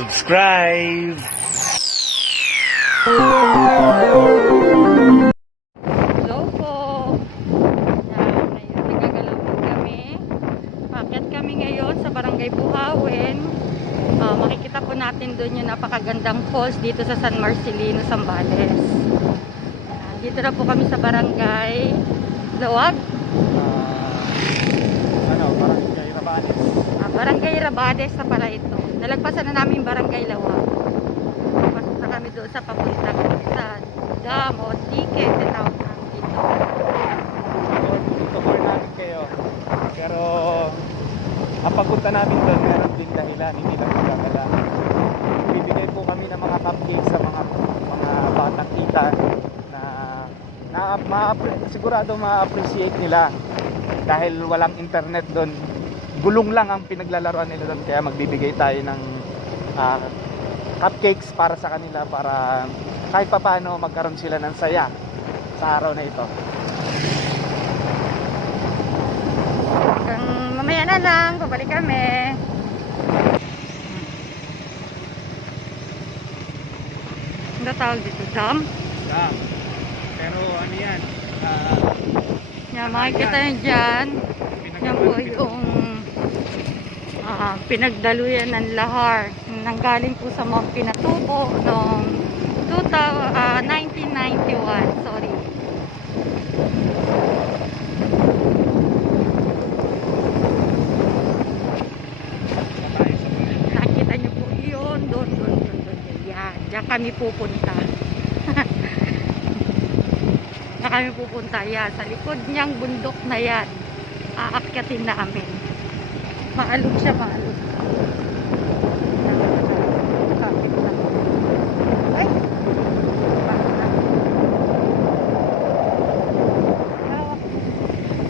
subscribe! Hello po. Ngayon nagagalaw po kami. Paakyat kami ngayon sa Barangay Buhawin. Makikita po natin doon yung napakagandang falls dito sa San Marcelino, Zambales. Dito na po kami sa Barangay Lawag. Barangay Rabades. Barangay Rabades na pala ito. Nalagpasan na namin Barangay Lawag. Pasok na kami doon sa papunta sa dam o ticket na tawag namin dito. Dito for namin kayo. Pero ang pagpunta namin doon, meron din dahilan, hindi lang magagala. Bibigay po kami ng mga cupcakes sa mga batang tita na sigurado ma-appreciate nila dahil walang internet doon. Gulong lang ang pinaglalaroan nila doon, kaya magbibigay tayo ng cupcakes para sa kanila para kahit papaano magkaroon sila ng saya sa araw na ito. Mamaya na lang, babalik kami. Ano tawag dito? Dam? Dam. Pero ano yan? Yan, makikita nyo dyan. Yan po yung pinagdaluyan ng lahar. Nanggaling po sa Mount Pinatubo noong 1991. Sorry. Nakita nyo po yun. Doon. Yan. Diyan kami pupunta. Diyan kami pupunta. Yan. Sa likod niyang bundok na yan. Aakyatin namin. Maalog siya, maalog. Kapit na. Ay!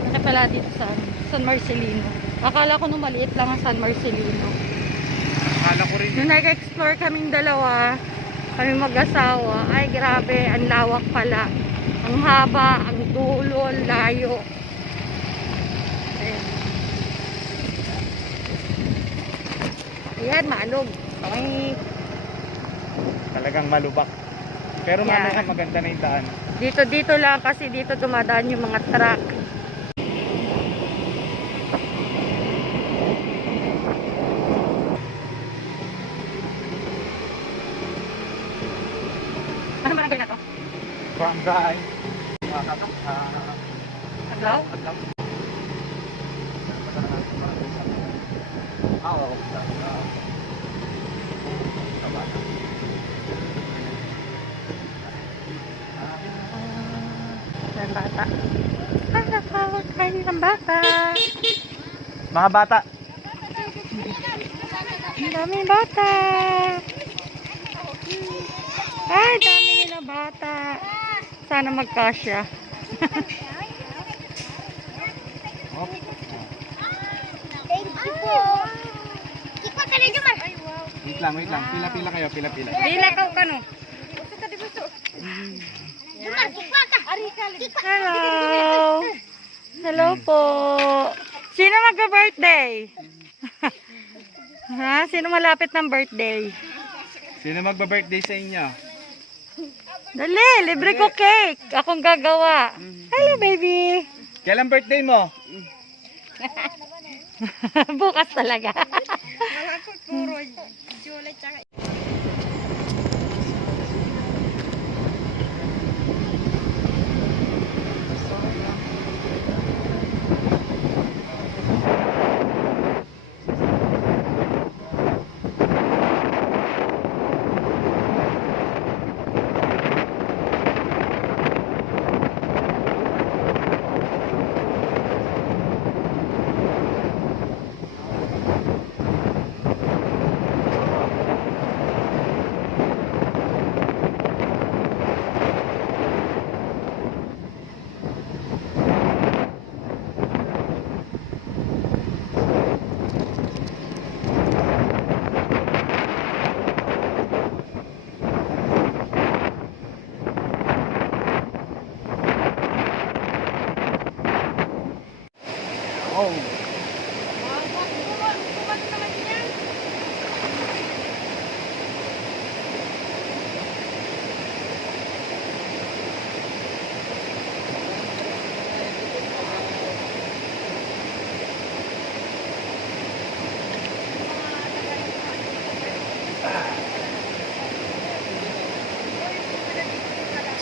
Ano pala dito sa San Marcelino. Akala ko nung maliit lang ang San Marcelino. Akala ko rin. Nung nag-explore kaming dalawa, kami mag-asawa, ay grabe, ang lawak pala. Ang haba, ang dulo, ang layo. Ayan, maalog. Okay. Talagang malubak. Pero Yeah. mamaya maganda na yung daan. Dito lang kasi dito dumadaan yung mga truck. Ano barangay na to? Barangay. Aglaw? Ang bata. Kain ng bata. Mga bata. Ang daming bata. Ay, dami nila bata. Sana magkasya. Wait lang. Pila-pila kayo, pila-pila. Dila ka kano? Hello. Hello po. Sino magba-birthday? Ha? Sino malapit ng birthday? Sino magba-birthday sa inyo? Dali, libre ko cake. Akong gagawa. Hello, baby. Kailan birthday mo? Bukas talaga.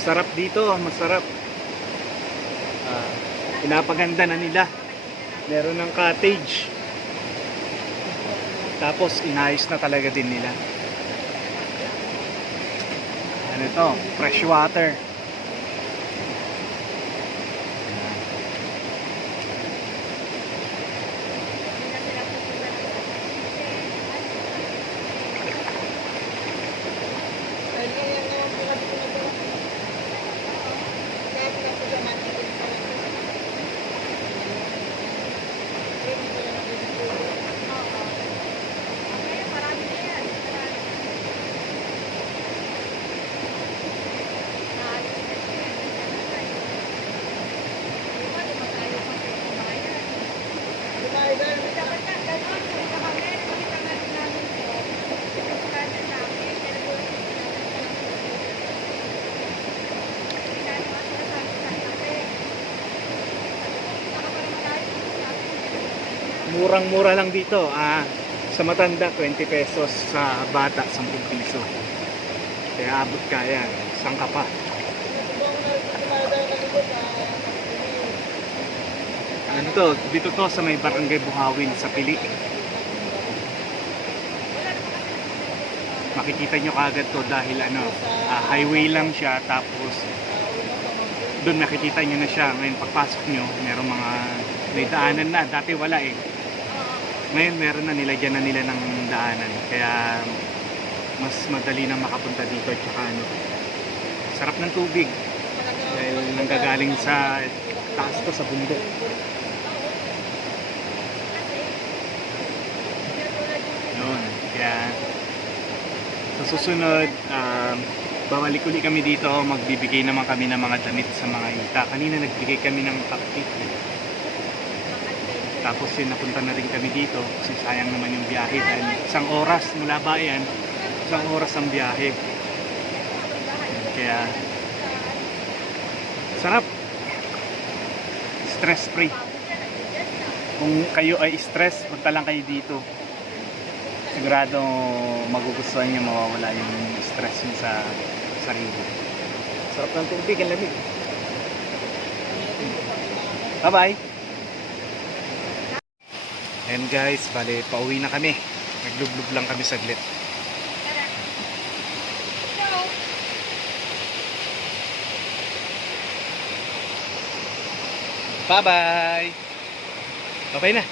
Masarap dito, masarap. Pinapaganda na nila. Meron ng cottage. Tapos inayos na talaga din nila. Ano to? Fresh water. Murang-mura lang dito. Sa matanda 20 pesos, sa bata 10 piso. Kaya abot kaya. Saan ka pa? Ano to? Dito to sa may Barangay Buhawin sa Pili. Makikita nyo kagad to dahil highway lang siya, tapos doon makikita nyo na siya. Ngayon pagpasok nyo, merong mga may daanan na. Dati wala eh. Ngayon meron na, nilagyan na nila ng daanan. Kaya mas madali na makapunta dito. At saka sarap ng tubig. Dahil nanggagaling sa taas to, sa bundok. Yun. Kaya sa susunod, babalik uli kami dito. Magbibigay naman kami ng mga damit sa mga ita. Kanina nagbigay kami ng cupcake. Tapos napunta na rin kami dito kasi sayang naman yung biyahe dahil isang oras mula bayan, isang oras ang biyahe. Kaya sarap, stress free. Kung kayo ay stress, punta lang kayo dito. Sigurado magugustuhan nyo, mawawala yung stress nyo sa sarili. Sarap ng tubig, ang lamig. Bye bye. And guys, bale, pauwi na kami. Naglublub lang kami saglit. Bye-bye! Okay na.